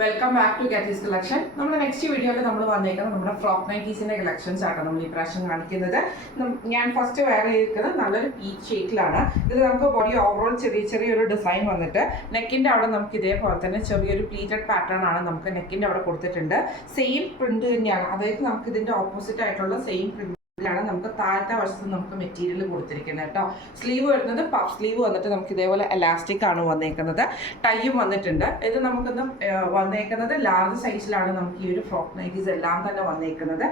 Welcome back to ഗെറ്റീസ് collection. നമ്മുടെ next വീഡിയോയിൽ നമ്മൾ വന്നേക്കുന്നത് നമ്മുടെ ഫ്രോക്ക് നൈറ്റീസിന്റെ കളക്ഷൻസ് ആണ് നമ്മൾ ഈ പ്രാവശ്യം കാണിക്കുന്നത്. ഞാൻ ഫസ്റ്റ് വെയർ ചെയ്തിരിക്കുന്നത് നല്ലൊരു പീച്ച് ഷേക്കിലാണ്. ഇത് നമുക്ക് ബോഡി ഓവറോൾ ചെറിയൊരു ഡിസൈൻ വന്നിട്ട് നെക്കിന്റെ അവിടെ നമുക്ക് ഇതേപോലെ തന്നെ ചെറിയൊരു പ്ലീറ്റഡ് പാറ്റേൺ ആണ് നമുക്ക് നെക്കിന്റെ അവിടെ കൊടുത്തിട്ടുണ്ട്. സെയിം പ്രിന്റ് തന്നെയാണ്, അതായത് നമുക്ക് ഇതിന്റെ ഓപ്പോസിറ്റ് ആയിട്ടുള്ള സെയിം പ്രിന്റ് ാണ് നമുക്ക് താഴത്തെ വശത്ത് നമുക്ക് മെറ്റീരിയൽ കൊടുത്തിരിക്കുന്നത് കേട്ടോ. സ്ലീവ് വരുന്നത് പഫ് സ്ലീവ് വന്നിട്ട് നമുക്ക് ഇതേപോലെ എലാസ്റ്റിക് ആണ് വന്നേക്കുന്നത്. ടൈയും വന്നിട്ടുണ്ട്. ഇത് നമുക്കിന്ന് വന്നേക്കുന്നത് ലാർജ് സൈസിലാണ് നമുക്ക് ഈ ഒരു ഫ്രോക്ക് നൈറ്റീസ് എല്ലാം തന്നെ വന്നേക്കുന്നത്.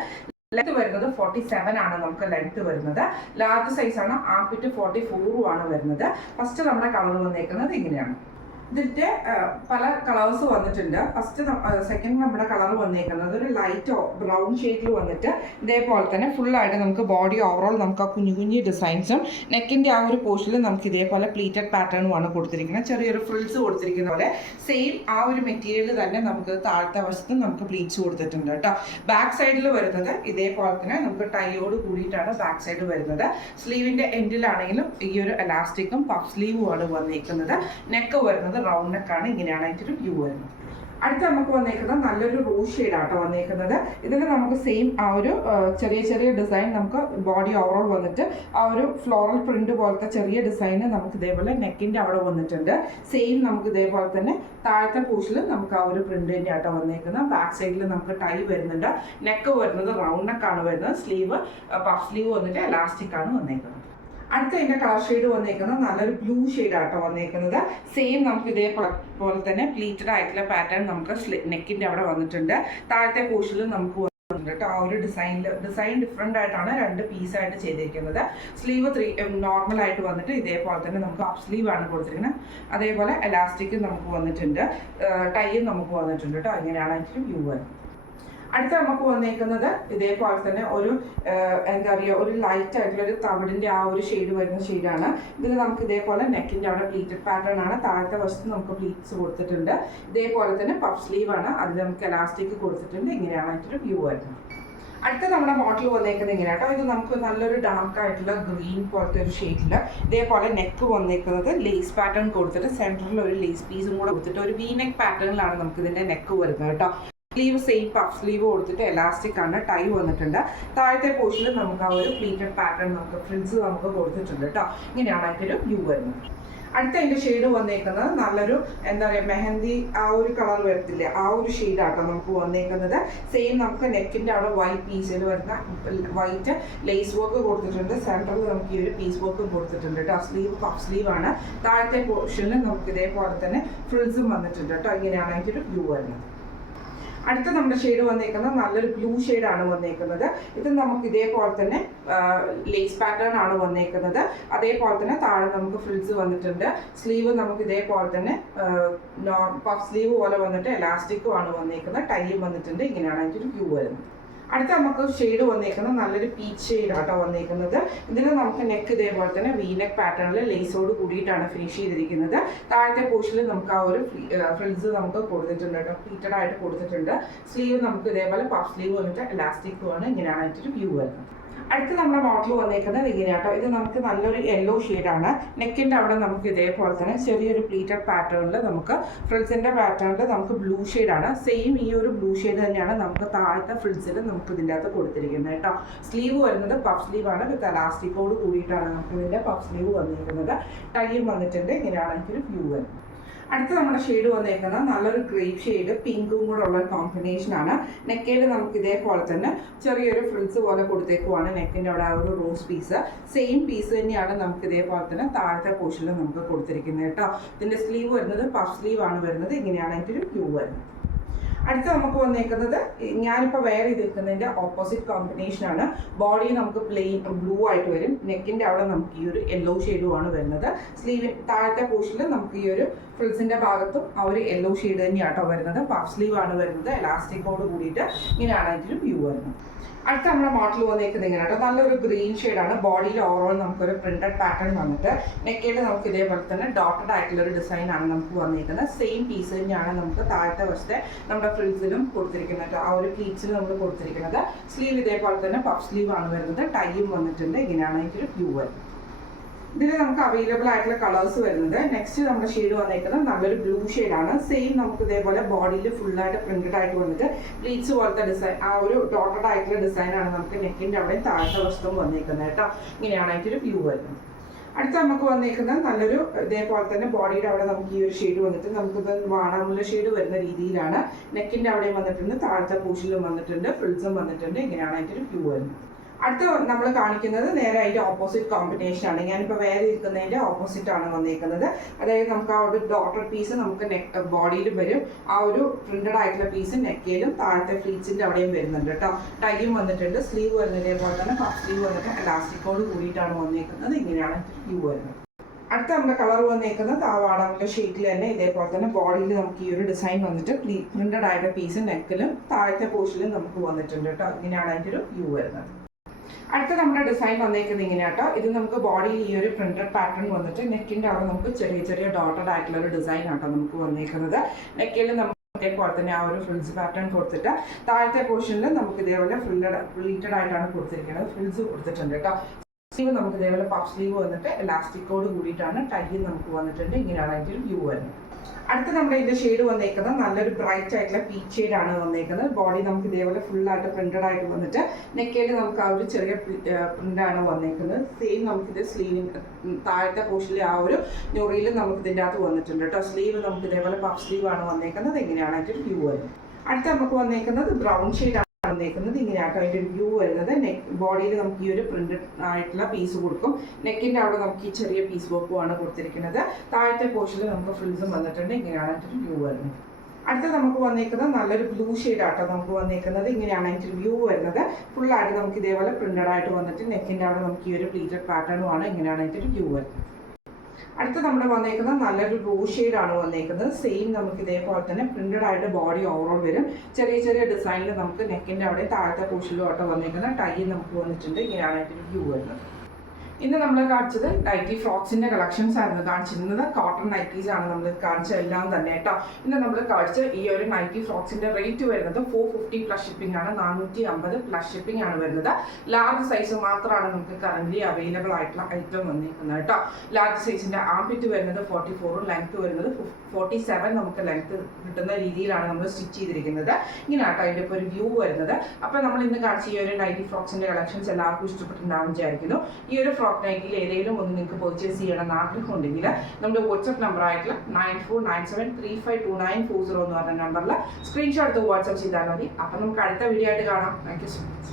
ലെങ്ത് വരുന്നത് 47 ആണ് നമുക്ക് ലെങ്ത് വരുന്നത്. ലാർജ് സൈസ് ആണ്. ആംപിറ്റ് 44 ആണ് വരുന്നത്. ഫസ്റ്റ് നമ്മുടെ കളർ വന്നേക്കുന്നത് ഇങ്ങനെയാണ്. ഇതിന്റെ പല കളേഴ്സ് വന്നിട്ടുണ്ട്. സെക്കൻഡ് നമ്മുടെ കളർ വന്നേക്കുന്നത് ഒരു ലൈറ്റ് ബ്രൗൺ ഷെയ്ഡിൽ വന്നിട്ട് ഇതേപോലെ തന്നെ ഫുള്ളായിട്ട് നമുക്ക് ബോഡി ഓവറോൾ നമുക്ക് ആ കുഞ്ഞു ഡിസൈൻസും നെക്കിന്റെ ആ ഒരു പോർഷനിൽ നമുക്ക് ഇതേപോലെ പ്ലീറ്റഡ് പാറ്റേണുമാണ് കൊടുത്തിരിക്കുന്നത്. ചെറിയൊരു ഫ്രിൽസ് കൊടുത്തിരിക്കുന്ന പോലെ സെയിം ആ ഒരു മെറ്റീരിയൽ തന്നെ നമുക്ക് താഴത്തെ വശത്ത് നമുക്ക് പ്ലീറ്റ്സ് കൊടുത്തിട്ടുണ്ട് കേട്ടോ. ബാക്ക് സൈഡിൽ വരുന്നത് ഇതേപോലെ തന്നെ നമുക്ക് ടൈയോട് കൂടിയിട്ടാണ് ബാക്ക് സൈഡ് വരുന്നത്. സ്ലീവിന്റെ എൻഡിലാണെങ്കിലും ഈ ഒരു എലാസ്റ്റിക്കും പഫ് സ്ലീവും ആണ് വന്നേക്കുന്നത്. നെക്ക് വരുന്നത് റൗണ്ട് നെക്കാണ്. ഇങ്ങനെയാണ് അതിൻ്റെ വ്യൂ വരുന്നത്. അടുത്ത് നമുക്ക് വന്നേക്കുന്നത് നല്ലൊരു റോസ് ഷെയ്ഡാട്ടോ വന്നേക്കുന്നത്. ഇതിൽ നമുക്ക് സെയിം ആ ഒരു ചെറിയ ഡിസൈൻ നമുക്ക് ബോഡി ഓവറോൾ വന്നിട്ട് ആ ഒരു ഫ്ലോറൽ പ്രിന്റ് പോലത്തെ ചെറിയ ഡിസൈന് നമുക്ക് ഇതേപോലെ നെക്കിന്റെ അവിടെ വന്നിട്ടുണ്ട്. സെയിം നമുക്ക് ഇതേപോലെ തന്നെ താഴത്തെ പോർഷനിൽ നമുക്ക് ആ ഒരു പ്രിന്റ് തന്നെ ആട്ടോ വന്നേക്കുന്നത്. ബാക്ക് സൈഡിൽ നമുക്ക് ടൈ വരുന്നുണ്ട്. നെക്ക് വരുന്നത് റൗണ്ട് നെക്കാണ് വരുന്നത്. സ്ലീവ് പഫ് സ്ലീവ് വന്നിട്ട് എലാസ്റ്റിക് ആണ് വന്നേക്കുന്നത്. അടുത്ത അതിന്റെ കളർ ഷെയ്ഡ് വന്നേക്കുന്നത് നല്ലൊരു ബ്ലൂ ഷെയ്ഡ് ആട്ടോ വന്നേക്കുന്നത്. സെയിം നമുക്ക് ഇതേപോലെ തന്നെ പ്ലീറ്റഡ് ആയിട്ടുള്ള പാറ്റേൺ നമുക്ക് നെക്കിന്റെ അവിടെ വന്നിട്ടുണ്ട്. താഴത്തെ പോർഷനിൽ നമുക്ക് വന്നിട്ടുണ്ട്. ആ ഒരു ഡിസൈൻ ഡിഫറെന്റ് ആയിട്ടാണ് രണ്ട് പീസായിട്ട് ചെയ്തിരിക്കുന്നത്. സ്ലീവ് നോർമൽ ആയിട്ട് വന്നിട്ട് ഇതേപോലെ തന്നെ നമുക്ക് ഹാഫ് സ്ലീവ് ആണ് കൊടുത്തിരിക്കുന്നത്. അതേപോലെ എലാസ്റ്റിക്കും നമുക്ക് വന്നിട്ടുണ്ട്. ടൈയും നമുക്ക് വന്നിട്ടുണ്ട് കേട്ടോ. ഇങ്ങനെയാണ് അതിന്റെ വ്യൂ വരുന്നത്. അടുത്ത നമുക്ക് വന്നേക്കുന്നത് ഇതേപോലെ തന്നെ ഒരു എന്താ പറയുക, ഒരു ലൈറ്റ് ആയിട്ടുള്ള ഒരു തവിടിന്റെ ആ ഒരു ഷെയ്ഡ് വരുന്ന ഷെയ്ഡാണ്. ഇതിൽ നമുക്ക് ഇതേപോലെ നെക്കിന്റെ അവിടെ പ്ലീറ്റഡ് പാറ്റേൺ ആണ്. താഴത്തെ വശത്ത് നമുക്ക് പ്ലീറ്റ്സ് കൊടുത്തിട്ടുണ്ട്. ഇതേപോലെ തന്നെ പഫ് സ്ലീവ് ആണ്. അതിൽ നമുക്ക് എലാസ്റ്റിക് കൊടുത്തിട്ടുണ്ട്. ഇങ്ങനെയാണ് അതിൻ്റെ വ്യൂ വരുന്നത്. അടുത്ത നമ്മുടെ മോഡൽ വന്നേക്കുന്നത് ഇങ്ങനെ കേട്ടോ. ഇത് നമുക്ക് നല്ലൊരു ഡാർക്ക് ആയിട്ടുള്ള ഗ്രീൻ പോലത്തെ ഒരു ഷെയ്ഡിൽ ഇതേപോലെ നെക്ക് വന്നേക്കുന്നത് ലേസ് പാറ്റേൺ കൊടുത്തിട്ട് സെൻറ്ററിൽ ഒരു ലേസ് പീസും കൂടെ കൊടുത്തിട്ട് ഒരു വി നെക്ക് പാറ്റേണിലാണ് നമുക്ക് ഇതിന്റെ നെക്ക് വരുന്നത് കേട്ടോ. സ്ലീവ് സെയിം പഫ് സ്ലീവ് കൊടുത്തിട്ട് എലാസ്റ്റിക് ആണ്. ടൈ വന്നിട്ടുണ്ട്. താഴത്തെ പോർഷനിൽ നമുക്ക് ആ ഒരു പ്ലീറ്റഡ് പാറ്റേൺ നമുക്ക് ഫ്രിൽസ് നമുക്ക് കൊടുത്തിട്ടുണ്ട് കേട്ടോ. ഇങ്ങനെയാണ് അതിൻ്റെ ഒരു വ്യൂ വരുന്നത്. അടുത്ത അതിൻ്റെ ഷെയ്ഡ് വന്നേക്കുന്നത് നല്ലൊരു എന്താ പറയുക, മെഹന്തി ആ ഒരു കളർ വരത്തില്ലേ, ആ ഒരു ഷെയ്ഡാട്ടോ നമുക്ക് വന്നേക്കുന്നത്. സെയിം നമുക്ക് നെക്കിൻ്റെ അവിടെ വൈറ്റ് പീസിൽ വരുന്ന വൈറ്റ് ലേസ് വർക്ക് കൊടുത്തിട്ടുണ്ട്. സെൻറ്ററിൽ നമുക്ക് ഈ ഒരു പീസ് വർക്ക് കൊടുത്തിട്ടുണ്ട് കേട്ടോ. സ്ലീവ് പഫ് സ്ലീവ് ആണ്. താഴത്തെ പോർഷനിൽ നമുക്ക് ഇതേപോലെ തന്നെ ഫ്രിൽസും വന്നിട്ടുണ്ട് കേട്ടോ. ഇങ്ങനെയാണ് അതിൻ്റെ ഒരു വ്യൂ വരുന്നത്. അടുത്ത നമ്മുടെ ഷെയ്ഡ് വന്നേക്കുന്നത് നല്ലൊരു ബ്ലൂ ഷെയ്ഡാണ് വന്നേക്കുന്നത്. ഇത് നമുക്ക് ഇതേപോലെ തന്നെ ലേസ് പാറ്റേൺ ആണ് വന്നേക്കുന്നത്. അതേപോലെ തന്നെ താഴെ നമുക്ക് ഫ്രിൽസ് വന്നിട്ടുണ്ട്. സ്ലീവ് നമുക്ക് ഇതേപോലെ തന്നെ പഫ് സ്ലീവ് പോലെ വന്നിട്ട് എലാസ്റ്റിക്കും ആണ് വന്നേക്കുന്നത്. ടൈയും വന്നിട്ടുണ്ട്. ഇങ്ങനെയാണ് അതിൻ്റെ ഒരു വ്യൂ വരുന്നത്. അടുത്ത നമുക്ക് ഷെയ്ഡ് വന്നേക്കുന്നത് നല്ലൊരു പീച്ച് ഷെയ്ഡാട്ടോ വന്നേക്കുന്നത്. ഇതിൽ നമുക്ക് നെക്ക് ഇതേപോലെ തന്നെ വി നെക്ക് പാറ്റേണിൽ ലേസോട് കൂടിയിട്ടാണ് ഫിനിഷ് ചെയ്തിരിക്കുന്നത്. താഴത്തെ പോർഷനിൽ നമുക്ക് ആ ഒരു ഫ്രിൽസ് നമുക്ക് കൊടുത്തിട്ടുണ്ട് കേട്ടോ. പ്ലീറ്റഡ് ആയിട്ട് കൊടുത്തിട്ടുണ്ട്. സ്ലീവ് നമുക്ക് ഇതേപോലെ പഫ് സ്ലീവ് വന്നിട്ട് എലാസ്റ്റിക്കുമാണ്. ഇങ്ങനെയാണ് അതിൻ്റെ വ്യൂ വരുന്നത്. അടുത്ത് നമ്മുടെ മോഡൽ വന്നേക്കുന്നത് ഇങ്ങനെയാട്ടോ. ഇത് നമുക്ക് നല്ലൊരു യെല്ലോ ഷെയ്ഡാണ്. നെക്കിൻ്റെ അവിടെ നമുക്ക് ഇതേപോലെ തന്നെ ചെറിയൊരു പ്ലീറ്റഡ് പാറ്റേണിൽ നമുക്ക് ഫ്രിൽസിൻ്റെ പാറ്റേണിൽ നമുക്ക് ബ്ലൂ ഷെയ്ഡാണ്. സെയിം ഈ ഒരു ബ്ലൂ ഷെയ്ഡ് തന്നെയാണ് നമുക്ക് താഴത്തെ ഫ്രിൽസിൽ നമുക്ക് ഇതിൻ്റെ അകത്ത് കൊടുത്തിരിക്കുന്നത് കേട്ടോ. സ്ലീവ് വരുന്നത് പഫ് സ്ലീവാണ്. വിത്ത് എലാസ്റ്റിക്കോട് കൂടിയിട്ടാണ് നമുക്ക് ഇതിൻ്റെ പഫ് സ്ലീവ് വന്നിരിക്കുന്നത്. ടൈയും വന്നിട്ടുണ്ട്. ഇങ്ങനെയാണ് എനിക്കൊരു വ്യൂ വരുന്നത്. അടുത്ത നമ്മുടെ ഷെയ്ഡ് വന്നേക്കുന്നത് നല്ലൊരു ഗ്രേപ്പ് ഷെയ്ഡ് പിങ്കും കൂടെ ഉള്ള കോമ്പിനേഷനാണ്. നെക്കയിൽ നമുക്ക് ഇതേപോലെ തന്നെ ചെറിയൊരു ഫ്രിൽസ് പോലെ കൊടുത്തേക്കുവാണ്. നെക്കിൻ്റെ അവിടെ ആ ഒരു റോസ് പീസ് സെയിം പീസ് തന്നെയാണ് നമുക്ക് ഇതേപോലെ തന്നെ താഴത്തെ പോർഷനിൽ നമുക്ക് കൊടുത്തിരിക്കുന്നത് കേട്ടോ. ഇതിൻ്റെ സ്ലീവ് വരുന്നത് പഫ് സ്ലീവ് ആണ് വരുന്നത്. ഇങ്ങനെയാണ് അതിൻ്റെ ഒരു വ്യൂ വരുന്നത്. അടുത്ത നമുക്ക് വന്നേക്കുന്നത് ഞാനിപ്പോൾ വെയർ ചെയ്തിരിക്കുന്നതിൻ്റെ ഓപ്പോസിറ്റ് കോമ്പിനേഷനാണ്. ബോഡി നമുക്ക് പ്ലെയിൻ ബ്ലൂ ആയിട്ട് വരും. നെക്കിൻ്റെ അവിടെ നമുക്ക് ഈ ഒരു യെല്ലോ ഷെയ്ഡുമാണ് വരുന്നത്. സ്ലീവ് താഴത്തെ പോർഷനിൽ നമുക്ക് ഈ ഒരു ഫ്രിൽസിൻ്റെ ഭാഗത്തും ആ ഒരു യെല്ലോ ഷെയ്ഡ് തന്നെയാട്ടോ വരുന്നത്. പഫ് സ്ലീവ് ആണ് വരുന്നത്. എലാസ്റ്റിക്കോട് കൂടിയിട്ട് ഇങ്ങനെയാണ് അതിൻ്റെ വ്യൂ വരുന്നത്. അടുത്ത നമ്മുടെ മോഡൽ വന്നേക്കുന്നത് ഇങ്ങനെയാണ്. നല്ലൊരു ഗ്രീൻ ഷെയ്ഡാണ്. ബോഡിയിൽ ഓവറോൾ നമുക്കൊരു പ്രിന്റഡ് പാറ്റേൺ വന്നിട്ട് നെക്കയിൽ നമുക്ക് ഇതേപോലെ തന്നെ ഡോട്ടഡ് ആയിട്ടുള്ള ഒരു ഡിസൈനാണ് നമുക്ക് വന്നിരിക്കുന്നത്. സെയിം പീസ് തന്നെയാണ് നമുക്ക് താഴത്തെ വശത്തെ നമ്മുടെ ഫ്രിൽസിലും കൊടുത്തിരിക്കുന്നത്. ആ ഒരു പ്ലീറ്റ്സിലും നമ്മൾ കൊടുത്തിരിക്കുന്നത്. സ്ലീവ് ഇതേപോലെ തന്നെ പഫ് സ്ലീവ് ആണ് വരുന്നത്. ടൈയും വന്നിട്ടുണ്ട്. ഇങ്ങനെയാണ് അതിൻ്റെ ഒരു വ്യൂ വരുന്നത്. ഇതിൽ നമുക്ക് അവൈലബിൾ ആയിട്ടുള്ള കളേഴ്സ് വരുന്നത്. നെക്സ്റ്റ് നമ്മുടെ ഷെയ്ഡ് വന്നേക്കുന്നത് നല്ലൊരു ബ്ലൂ ഷെയ്ഡാണ്. സെയിം നമുക്ക് ഇതേപോലെ ബോഡിയിൽ ഫുള്ളായിട്ട് പ്രിന്റഡ് ആയിട്ട് വന്നിട്ട് പ്ലീറ്റ്സ് പോലത്തെ ഡിസൈൻ, ആ ഒരു ഡോട്ടഡ് ആയിട്ടുള്ള ഡിസൈനാണ് നമുക്ക് നെക്കിൻ്റെ അവിടെ താഴത്തെ വശത്തും വന്നേക്കുന്നത് കേട്ടോ. ഇങ്ങനെയാണ് അതിൻ്റെ ഒരു വ്യൂ വരുന്നത്. അടുത്ത നമുക്ക് വന്നേക്കുന്നത് നല്ലൊരു ഇതേപോലെ തന്നെ ബോഡിയുടെ അവിടെ നമുക്ക് ഈ ഒരു ഷെയ്ഡ് വന്നിട്ട് നമുക്കിത് വാടാമുള്ള ഷെയ്ഡ് വരുന്ന രീതിയിലാണ്. നെക്കിൻ്റെ അവിടെയും വന്നിട്ടുണ്ട്, താഴത്തെ പൂഷിലും വന്നിട്ടുണ്ട്, ഫ്രിൽസും വന്നിട്ടുണ്ട്. ഇങ്ങനെയാണ് അതിൻ്റെ ഒരു വ്യൂ വരുന്നത്. അടുത്ത നമ്മൾ കാണിക്കുന്നത് നേരെ അതിൻ്റെ ഓപ്പോസിറ്റ് കോമ്പിനേഷൻ ആണ്. ഞാനിപ്പോൾ വേറെ ഇരിക്കുന്നതിൻ്റെ ഓപ്പോസിറ്റ് ആണ് വന്നേക്കുന്നത്. അതായത് നമുക്ക് ആ ഒരു ഡോട്ടർ പീസ് നമുക്ക് നെക്ക് ബോഡിയിലും വരും, ആ ഒരു പ്രിന്റഡ് ആയിട്ടുള്ള പീസ് നെക്കയിലും താഴത്തെ ഫ്ലീറ്റ്സിൻ്റെ അവിടെയും വരുന്നുണ്ട് കേട്ടോ. ടൈയും വന്നിട്ടുണ്ട്, സ്ലീവ് വരുന്നതിനെ പോലെ തന്നെ പഫ് സ്ലീവ് വന്നിട്ട് എലാസ്റ്റിക്കോട് കൂടിയിട്ടാണ് വന്നേക്കുന്നത്. ഇങ്ങനെയാണ് വ്യൂ വരുന്നത്. അടുത്ത നമ്മുടെ കളർ വന്നേക്കുന്നത് ആ വാടാമുള്ള ഷെയ്ഡിൽ തന്നെ ഇതേപോലെ തന്നെ ബോഡിയിൽ നമുക്ക് ഈ ഒരു ഡിസൈൻ വന്നിട്ട് പ്രിന്റഡ് ആയിട്ടുള്ള പീസ് നെക്കിലും താഴത്തെ പോർഷനിലും നമുക്ക് വന്നിട്ടുണ്ട് കേട്ടോ. ഇങ്ങനെയാണ് അതിൻ്റെ ഒരു വ്യൂ വരുന്നത്. അടുത്ത നമ്മുടെ ഡിസൈൻ വന്നേക്കുന്നത് ഇങ്ങനെയാട്ടോ. ഇത് നമുക്ക് ബോഡിയിൽ ഈ ഒരു പ്രിന്റഡ് പാറ്റേൺ വന്നിട്ട് നെക്കിൻ്റെ അവിടെ നമുക്ക് ചെറിയ ചെറിയ ഡോട്ടഡ് ആയിട്ടുള്ള ഒരു ഡിസൈൻ ആട്ടോ നമുക്ക് വന്നേക്കുന്നത്. നെക്കിൽ നമുക്ക് അതേപോലെ തന്നെ ആ ഒരു ഫ്രിൽസ് പാറ്റേൺ കൊടുത്തിട്ട് താഴത്തെ പോർഷനിൽ നമുക്ക് ഇതേപോലെ ഫ്ലീറ്റഡ് ആയിട്ടാണ് കൊടുത്തിരിക്കുന്നത്. ഫ്രിൽസ് കൊടുത്തിട്ടുണ്ട് കേട്ടോ. സ്ലീവ് നമുക്ക് ഇതേപോലെ പഫ് സ്ലീവ് വന്നിട്ട് എലാസ്റ്റിക്കോട് കൂടിയിട്ടാണ് ടൈ നമുക്ക് വന്നിട്ടുണ്ട്. ഇങ്ങനെയാണ് അതിൻ്റെ ഒരു വ്യൂ വരുന്നത്. അടുത്ത നമ്മുടെ ഇതിന്റെ ഷെയ്ഡ് വന്നേക്കുന്നത് നല്ലൊരു ബ്രൈറ്റ് ആയിട്ടുള്ള പീച്ച് ഷെയ്ഡ് ആണ് വന്നേക്കുന്നത്. ബോഡി നമുക്ക് ഇതേപോലെ ഫുള്ളായിട്ട് പ്രിന്റഡ് ആയിട്ട് വന്നിട്ട് നെക്കയിൽ നമുക്ക് ആ ഒരു ചെറിയ പ്രിന്റ് ആണ് വന്നേക്കുന്നത്. സെയിം നമുക്കിത് സ്ലീവിന് താഴത്തെ പോർഷനിൽ ആ ഒരു ഞൊറിയിൽ നമുക്ക് ഇതിൻ്റെ അകത്ത് വന്നിട്ടുണ്ട് കേട്ടോ. സ്ലീവ് നമുക്ക് ഇതേപോലെ പഫ് സ്ലീവ് ആണ് വന്നേക്കുന്നത്. എങ്ങനെയാണ് അതിൻ്റെ ഒരു വ്യൂ വരുന്നത്. അടുത്ത നമുക്ക് വന്നേക്കുന്നത് ബ്രൗൺ ഷെയ്ഡ് വന്നേക്കുന്നത്. ഇങ്ങനെയാട്ടോ അതിൻ്റെ ഒരു വ്യൂ വരുന്നത്. നെക്ക് ബോഡിയിൽ നമുക്ക് ഈ ഒരു പ്രിന്റഡ് ആയിട്ടുള്ള പീസ് കൊടുക്കും. നെക്കിൻ്റെ അവിടെ നമുക്ക് ഈ ചെറിയ പീസ് വർക്കുമാണ് കൊടുത്തിരിക്കുന്നത്. താഴത്തെ പോർഷനിൽ നമുക്ക് ഫ്രിൽസും വന്നിട്ടുണ്ട്. ഇങ്ങനെയാണ് അതിൻ്റെ ഒരു വ്യൂ വരുന്നത്. അടുത്ത നമുക്ക് വന്നേക്കുന്നത് നല്ലൊരു ബ്ലൂ ഷെയ്ഡ് ആട്ടോ നമുക്ക് വന്നേക്കുന്നത്. ഇങ്ങനെയാണ് അതിൻ്റെ വ്യൂ വരുന്നത്. ഫുള്ളായിട്ട് നമുക്ക് ഇതേപോലെ പ്രിന്റഡ് ആയിട്ട് വന്നിട്ട് നെക്കിൻ്റെ അവിടെ നമുക്ക് ഈ ഒരു പ്ലീറ്റഡ് പാറ്റേണുമാണ്. ഇങ്ങനെയാണ് അതിൻ്റെ ഒരു വ്യൂ വരുന്നത്. അടുത്ത നമ്മൾ വന്നേക്കുന്നത് നല്ലൊരു റോ ഷെയ്ഡാണ് വന്നേക്കുന്നത്. സെയിം നമുക്ക് ഇതേപോലെ തന്നെ പ്രിന്റഡ് ആയിട്ട് ബോഡി ഓവറോൾ വരും. ചെറിയ ചെറിയ ഡിസൈനിൽ നമുക്ക് നെക്കിൻ്റെ അവിടെ താഴത്തെ പോർഷനിലും ആട്ടോ വന്നേക്കുന്നത്. ടൈ നമുക്ക് വന്നിട്ടുണ്ട്. ഇങ്ങനെയാണ് അതിൻ്റെ വ്യൂ വരുന്നത്. ഇന്ന് നമ്മൾ കാണിച്ചത് നൈറ്റി ഫ്രോക്സിന്റെ കളക്ഷൻസ് ആയിരുന്നു കാണിച്ചിരുന്നത്. കോട്ടൺ നൈറ്റീസ് ആണ് നമ്മൾ കാണിച്ച എല്ലാം തന്നെ കേട്ടോ. ഇന്ന് നമ്മൾ കാണിച്ച ഈ ഒരു നൈറ്റി ഫ്രോക്സിന്റെ റേറ്റ് വരുന്നത് 450 പ്ലസ് ഷിപ്പിംഗ് ആണ്. 450 പ്ലസ് ഷിപ്പിംഗ് ആണ് വരുന്നത്. ലാർജ് സൈസ് മാത്രമാണ് നമുക്ക് കറന്റ് അവൈലബിൾ ആയിട്ടുള്ള ഐറ്റം വന്നിരിക്കുന്നത് കേട്ടോ. ലാർജ് സൈസിന്റെ ആംപിറ്റ് വരുന്നത് 44, ലെങ്ത് വരുന്നത് 47 നമുക്ക് ലെങ്ത് കിട്ടുന്ന രീതിയിലാണ് നമ്മൾ സ്റ്റിച്ച് ചെയ്തിരിക്കുന്നത്. ഇങ്ങനെ ആട്ടോ അതിൻ്റെ ഇപ്പോൾ ഒരു വ്യൂ വരുന്നത്. അപ്പോൾ നമ്മൾ ഇന്ന് കാണിച്ച ഈ ഒരു നൈറ്റി ഫ്രോക്സിന്റെ കളക്ഷൻസ് എല്ലാവർക്കും ഇഷ്ടപ്പെട്ടിട്ടുണ്ടാവും വിചാരിക്കുന്നു. ഈ ഒരു ഫ്രോക്ക് നൈറ്റിയിൽ ഏതെങ്കിലും ഒന്ന് നിങ്ങൾക്ക് പർച്ചേസ് ചെയ്യണമെന്ന് ആഗ്രഹമുണ്ടെങ്കിൽ നമ്മുടെ വാട്സ്ആപ്പ് നമ്പർ ആയിട്ടുള്ള 9497352940 എന്ന് പറഞ്ഞ നമ്പറിൽ സ്ക്രീൻഷോട്ട് എടുത്ത് വാട്സ്ആപ്പ് ചെയ്താൽ മതി. അപ്പം നമുക്ക് അടുത്ത വീഡിയോ ആയിട്ട് കാണാം. Thank you so much.